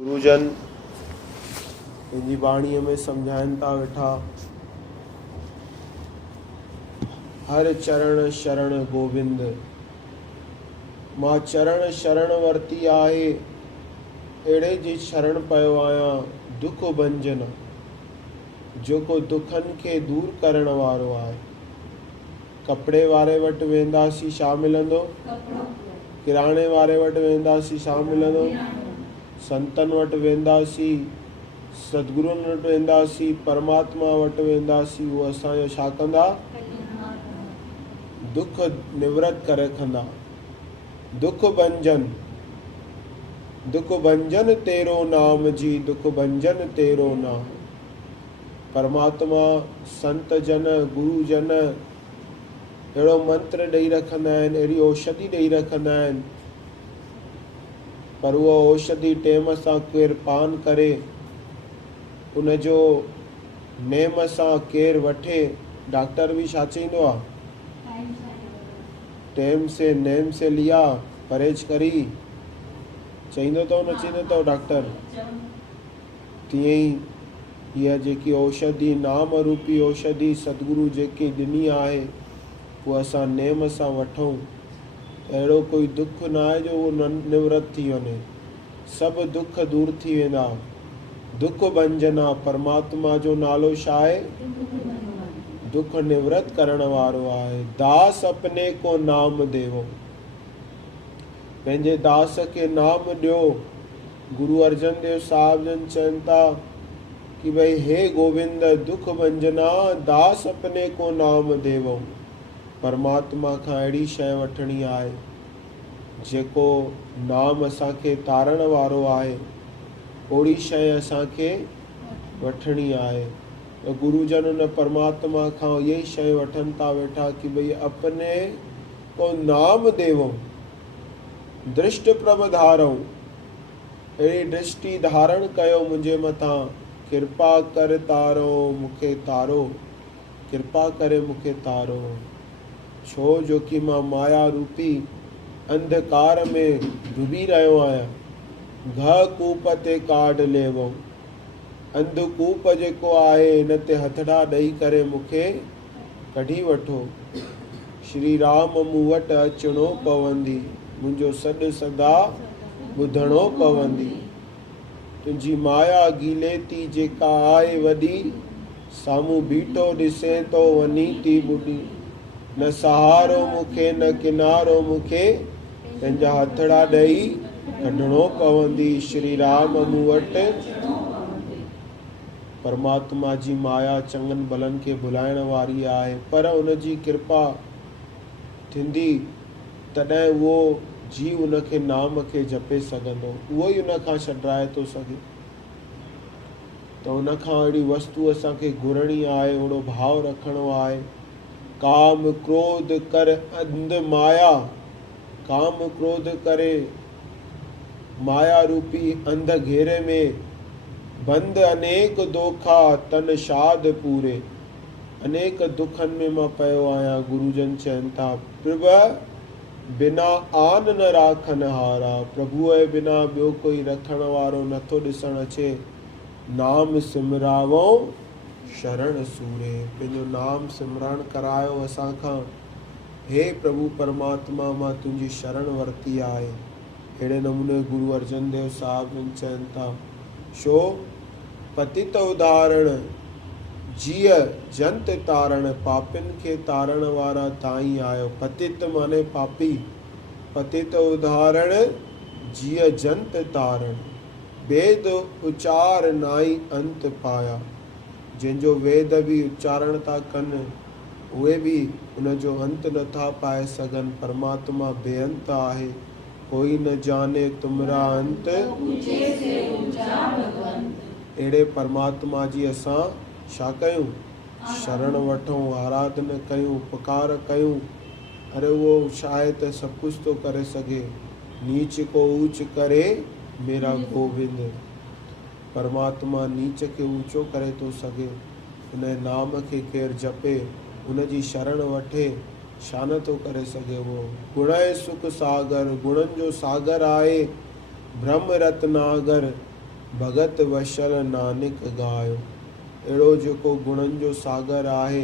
गुरुजन पंहिंजी बाणीअ में सम्झाइनि था वेठा, हर चरण शरण गोविंद। मां चरण शरण वरिती आहे, अहिड़े जी शरण पियो आहियां दुख भंजन, जेको दुखनि खे दूर करण वारो आहे। कपिड़े वारे वटि वेंदासीं छा मिलंदो? किराणे वारे वटि वेंदासीं छा मिलंदो? संतनि वटि वेंदासीं, सतगुरुनि वटि वेंदासीं, परमात्मा वटि वेंदासीं, उहो असांजो छा कंदा? दुख निवृत करे रखंदा। दुख भंजन, दुख भंजन तेरो नाम जी, दुख भंजन तेरो नाम। परमात्मा संत जन गुरुजन अहिड़ो मंत्र ॾेई रखंदा आहिनि, अहिड़ी औषधि ॾेई रखंदा आहिनि, पर उहा औषधि टेम सां केरु पान करे, उनजो नेम सां केरु वठे। डॉक्टर बि छा चईंदो आहे? टेम से नेम से लिया, परहेज करी, चईंदो अथव न चईंदो अथव डॉक्टर? तीअं ई हीअ जेकी औषधि, नाम रूपी औषधि सतगुरु जेकी ॾिनी आहे, उहा असां नेम सां वठूं। अहिड़ो कोई दुख न आहे जो उहो न निवृत थी वञे, सभु दुख दूर थी वेंदा। दुख भंजना, परमात्मा जो नालो छा आहे? दुख निवृत करण वारो आहे। दास अपने को नाम देवो, पंहिंजे दास खे नाम ॾियो। गुरु अर्जन देव साहिब जन चवनि था कि भई हे गोविंद दुख भंजना, दास अपने को नाम देवो। परमात्मा खां अहिड़ी शइ वठणी आहे जेको नाम असांखे तारण वारो आहे, ओड़ी शइ असांखे वठणी आहे। त गुरुजन उन परमात्मा खां इहा ई शइ वठनि था वेठा कि भई अपने को नाम देवो, दृष्टि प्रभ धारऊं, अहिड़ी दृष्टि धारण कयो मुंहिंजे मथां। कृपा कर तारो मूंखे तारो, कृपा करे मूंखे तारो। छो जो कि मां माया रूपी अंधकार में डुबी रहियो आहियां। घ कूप ते काढ लेवो, अंधकूप जेको आहे इन ते हथड़ा ॾेई करे मूंखे कढी वठो। श्री राम मूं वटि अचिणो पवंदी, मुंहिंजो सॾु सदा ॿुधणो पवंदी। तुंहिंजी माया गीले थी जेका आहे वॾी, साम्हूं बीठो ॾिसे थो वञी थी ॿुॾी। न सहारो मूंखे न किनारो मूंखे, पंहिंजा हथड़ा ॾेई कढणो पवंदी। श्री राम मूं वटि, परमात्मा जी माया चङनि भलनि खे भुलाइण वारी आहे, पर उनजी कृपा थींदी तॾहिं उहो जीव उनखे नाम खे जपे सघंदो, उहो ई उन खां छॾाए थो सघे। त उन खां अहिड़ी वस्तु असांखे घुरणी आहे, ओड़ो भाव रखिणो आहे। काम क्रोध कर अंध माया, काम क्रोध करे माया रूपी अंध घेरे में बंद अनेक दोखा तन शाद पूरे। अनेक दुखनि में मां पियो आहियां। गुरुजन चवनि था प्रभ बिना आन न राखन हारा, प्रभुअ जे बिना ॿियो कोई रखण वारो नथो ॾिसण अचे। नाम सिमरावो शरण सूरे, पंहिंजो नाम सिमरण करायो असांखां। हे प्रभु परमात्मा मां तुंहिंजी शरण वरिती आहे। अहिड़े नमूने गुरु अर्जन देव साहिब जन चवनि था, छो पतित उदाहरण जीअ जंत तारण, पापिन खे तारण वारा ताईं आयो। पतित माने पापी, पतित उदाहरण जीअ जंत तारण, वेद उचार नाई अंत पाया। जंहिंजो वेद बि उच्चारण था कनि, उहे बि उनजो अंत नथा पाए सघनि। परमात्मा बेअंत आहे, कोई न जाने तुमरा अंत। अहिड़े परमात्मा जी असां छा कयूं? शरण वठूं, आराधना कयूं, पुकार कयूं। अरे उहो छा आहे त सभु कुझु थो करे सघे। नीच को ऊच करे मेरा गोविंद, परमात्मा नीच खे ऊचो करे थो सघे। उन नाम खे केरु जपे, उनजी शरण वठे, छा नथो करे सघे उहो। गुण सुख सागर, गुणनि जो सागर आहे। ब्रह्म रत्नागर, भगत वशल नानक गायो। अहिड़ो जेको गुणनि जो सागर आहे,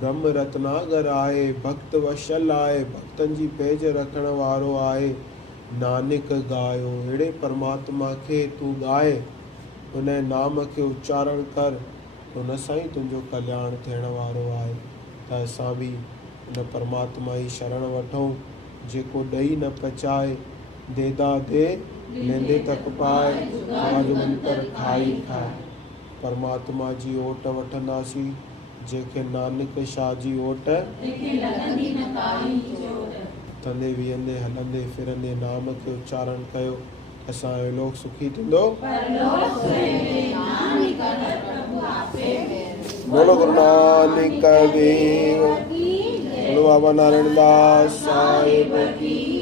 ब्रह्म रत्नागर आहे, भक्त वशल आहे, भक्तनि जी पेज रखण वारो आहे, नानक गायो। अहिड़े परमात्मा खे तूं ॻाए, उन नाम खे उच्चारण कर, उन सां ई तुंहिंजो कल्याण थियण वारो आहे। त असां बि उन परमात्मा जी शरण वठूं जेको ॾेई न पचाए, देदा दे लेंदे तक पाए, आज मन कर खाई खाए। परमात्मा जी ओट वठंदासीं, जंहिंखे नानक शाह जी ओट थंदे विहंदे हलंदे फिरंदे नाम खे उच्चारण कयो, असांजो लोक सुखी थींदो। बोलो गुरु नानक देव, बोलो बाबा नारायण दास साहिब की।